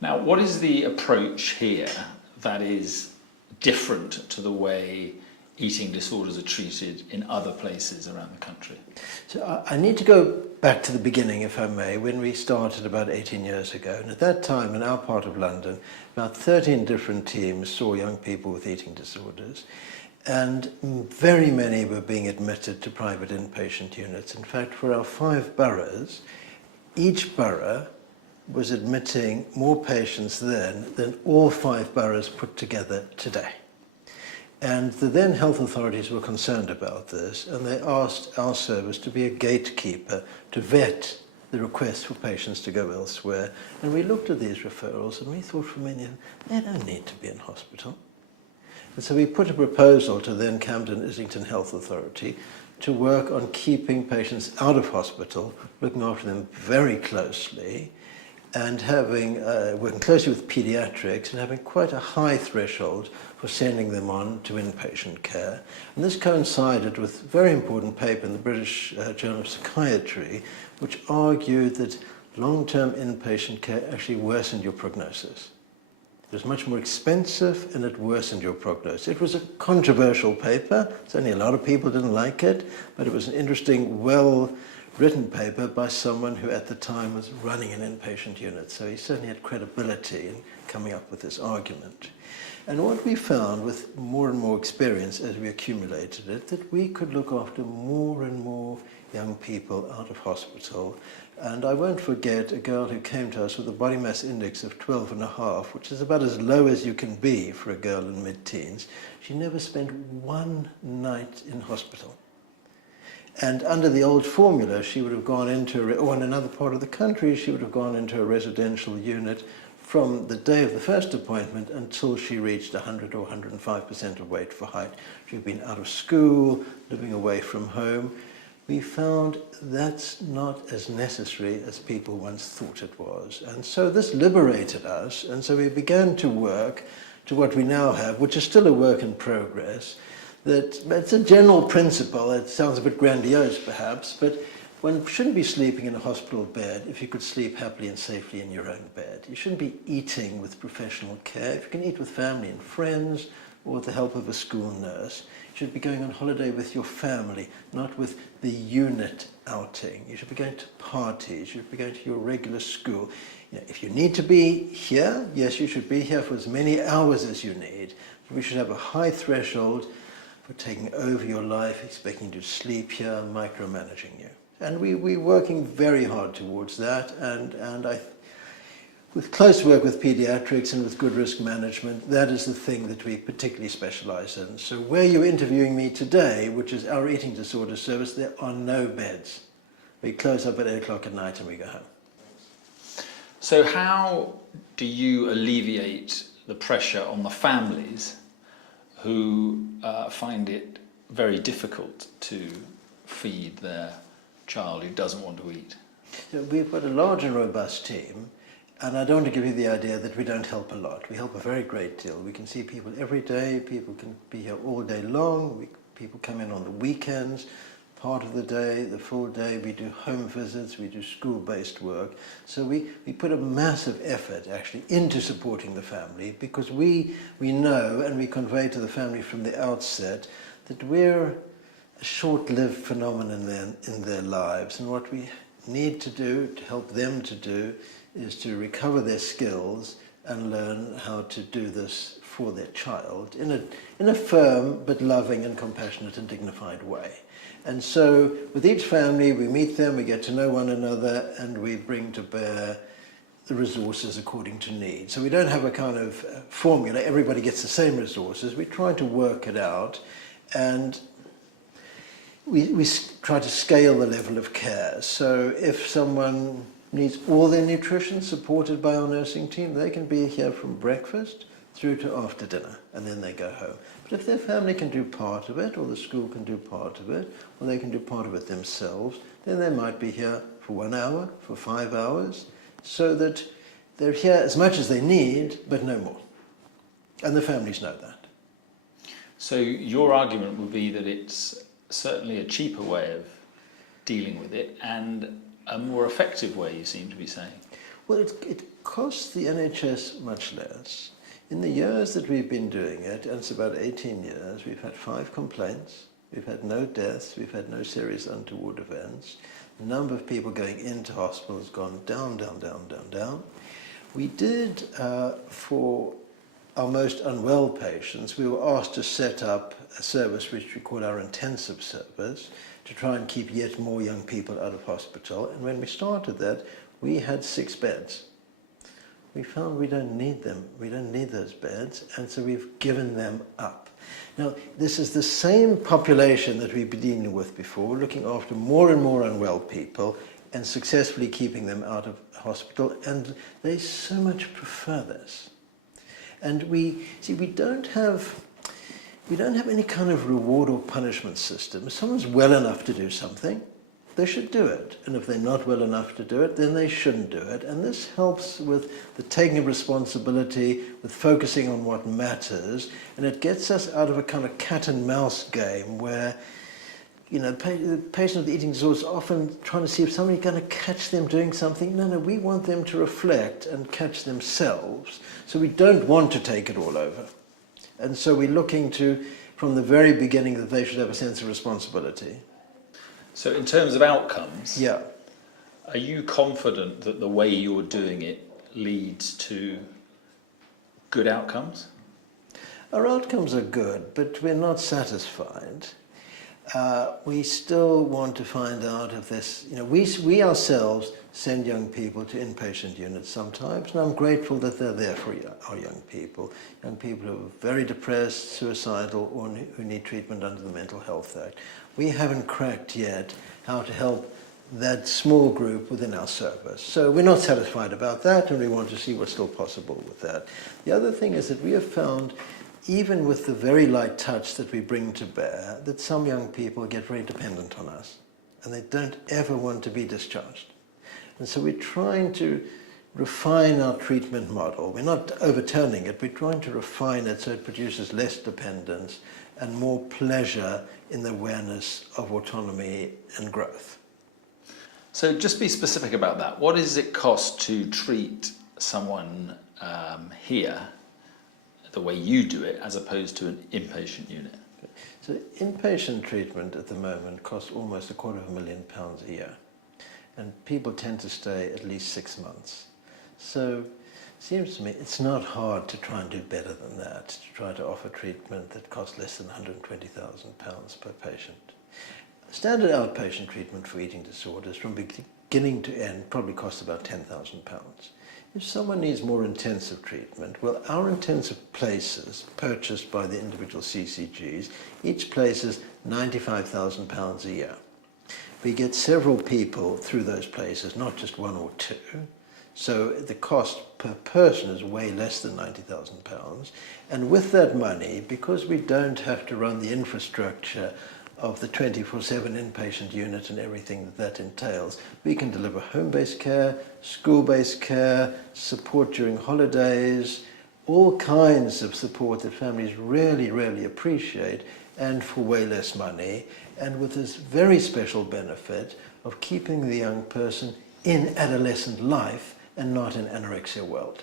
Now, what is the approach here that is different to the way eating disorders are treated in other places around the country? So I need to go back to the beginning, if I may, when we started about 18 years ago. And at that time, in our part of London, about 13 different teams saw young people with eating disorders. And very many were being admitted to private inpatient units. In fact, for our 5 boroughs, each borough was admitting more patients then than all 5 boroughs put together today. And the then health authorities were concerned about this, and they asked our service to be a gatekeeper to vet the requests for patients to go elsewhere. And we looked at these referrals and we thought for many of them, they don't need to be in hospital. And so we put a proposal to then Camden Islington Health Authority to work on keeping patients out of hospital, looking after them very closely, and working closely with pediatrics and having quite a high threshold for sending them on to inpatient care. And this coincided with a very important paper in the British Journal of Psychiatry, which argued that long-term inpatient care actually worsened your prognosis. It was much more expensive and it worsened your prognosis. It was a controversial paper. Certainly a lot of people didn't like it, but it was an interesting, well-written paper by someone who at the time was running an inpatient unit. So he certainly had credibility in coming up with this argument. And what we found with more and more experience as we accumulated it, that we could look after more and more young people out of hospital. And I won't forget a girl who came to us with a body mass index of 12.5, which is about as low as you can be for a girl in mid-teens. She never spent one night in hospital. And under the old formula, she would have gone into, or in another part of the country, she would have gone into a residential unit from the day of the first appointment until she reached 100 or 105% of weight for height. She'd been out of school, living away from home. We found that's not as necessary as people once thought it was. And so this liberated us, and so we began to work to what we now have, which is still a work in progress. That it's a general principle. It sounds a bit grandiose perhaps, but one shouldn't be sleeping in a hospital bed if you could sleep happily and safely in your own bed. You shouldn't be eating with professional care. If you can eat with family and friends or with the help of a school nurse, you should be going on holiday with your family, not with the unit outing. You should be going to parties. You should be going to your regular school. You know, if you need to be here, yes, you should be here for as many hours as you need. But we should have a high threshold for taking over your life, expecting you to sleep here, micromanaging you. And we're working very hard towards that, and with close work with pediatrics and with good risk management, that is the thing that we particularly specialize in. So where you're interviewing me today, which is our eating disorder service, there are no beds. We close up at 8 o'clock at night and we go home. So how do you alleviate the pressure on the families who find it very difficult to feed their child who doesn't want to eat? So we've got a large and robust team, and I don't want to give you the idea that we don't help a lot. We help a very great deal. We can see people every day. People can be here all day long. People come in on the weekends, part of the day, the full day. We do home visits. We do school-based work. So we put a massive effort actually into supporting the family, because we know and we convey to the family from the outset that we're a short-lived phenomenon in their lives, and what we need to do to help them to do is to recover their skills and learn how to do this for their child in a firm but loving and compassionate and dignified way. And so with each family we meet them, we get to know one another, and we bring to bear the resources according to need. So we don't have a kind of formula, everybody gets the same resources. We try to work it out, and we try to scale the level of care. So if someone needs all their nutrition supported by our nursing team, they can be here from breakfast through to after dinner, and then they go home. But if their family can do part of it, or the school can do part of it, or they can do part of it themselves, then they might be here for 1 hour, for 5 hours, so that they're here as much as they need, but no more. And the families know that. So your argument would be that it's certainly a cheaper way of dealing with it and a more effective way, you seem to be saying. Well, it costs the NHS much less. In the years that we've been doing it, and it's about 18 years, we've had 5 complaints, we've had no deaths, we've had no serious untoward events. The number of people going into hospital has gone down, down, down, down, down. We did, for our most unwell patients, we were asked to set up a service which we call our intensive service to try and keep yet more young people out of hospital. And when we started that, we had 6 beds. We found we don't need them. We don't need those beds, and so we've given them up. Now, this is the same population that we've been dealing with before, looking after more and more unwell people and successfully keeping them out of hospital, and they so much prefer this. And we don't have any kind of reward or punishment system. If someone's well enough to do something, they should do it. And if they're not well enough to do it, then they shouldn't do it. And this helps with the taking of responsibility, with focusing on what matters, and it gets us out of a kind of cat and mouse game where, you know, the patient with eating disorders is often trying to see if somebody's going to catch them doing something. No, we want them to reflect and catch themselves. So we don't want to take it all over. And so we're looking to, from the very beginning, that they should have a sense of responsibility. So in terms of outcomes, Yeah. are you confident that the way you're doing it leads to good outcomes? Our outcomes are good, but we're not satisfied. We still want to find out if this, you know, we ourselves send young people to inpatient units sometimes, and I'm grateful that they're there for our young people who are very depressed, suicidal, or who need treatment under the Mental Health Act. We haven't cracked yet how to help that small group within our service. So we're not satisfied about that, and we want to see what's still possible with that. The other thing is that we have found, even with the very light touch that we bring to bear, that some young people get very dependent on us, and they don't ever want to be discharged. And so we're trying to refine our treatment model. We're not overturning it, we're trying to refine it so it produces less dependence and more pleasure in the awareness of autonomy and growth. So just be specific about that. What does it cost to treat someone here the way you do it as opposed to an inpatient unit? So inpatient treatment at the moment costs almost £250,000 a year, and people tend to stay at least 6 months. So it seems to me it's not hard to try and do better than that, to try to offer treatment that costs less than £120,000 per patient. Standard outpatient treatment for eating disorders from beginning to end probably costs about £10,000. If someone needs more intensive treatment, well, our intensive places, purchased by the individual CCGs, each place is £95,000 a year. We get several people through those places, not just 1 or 2. So the cost per person is way less than £90,000. And with that money, because we don't have to run the infrastructure of the 24/7 inpatient unit and everything that entails, we can deliver home-based care, school-based care, support during holidays, all kinds of support that families really, really appreciate, and for way less money, and with this very special benefit of keeping the young person in adolescent life and not in anorexia world.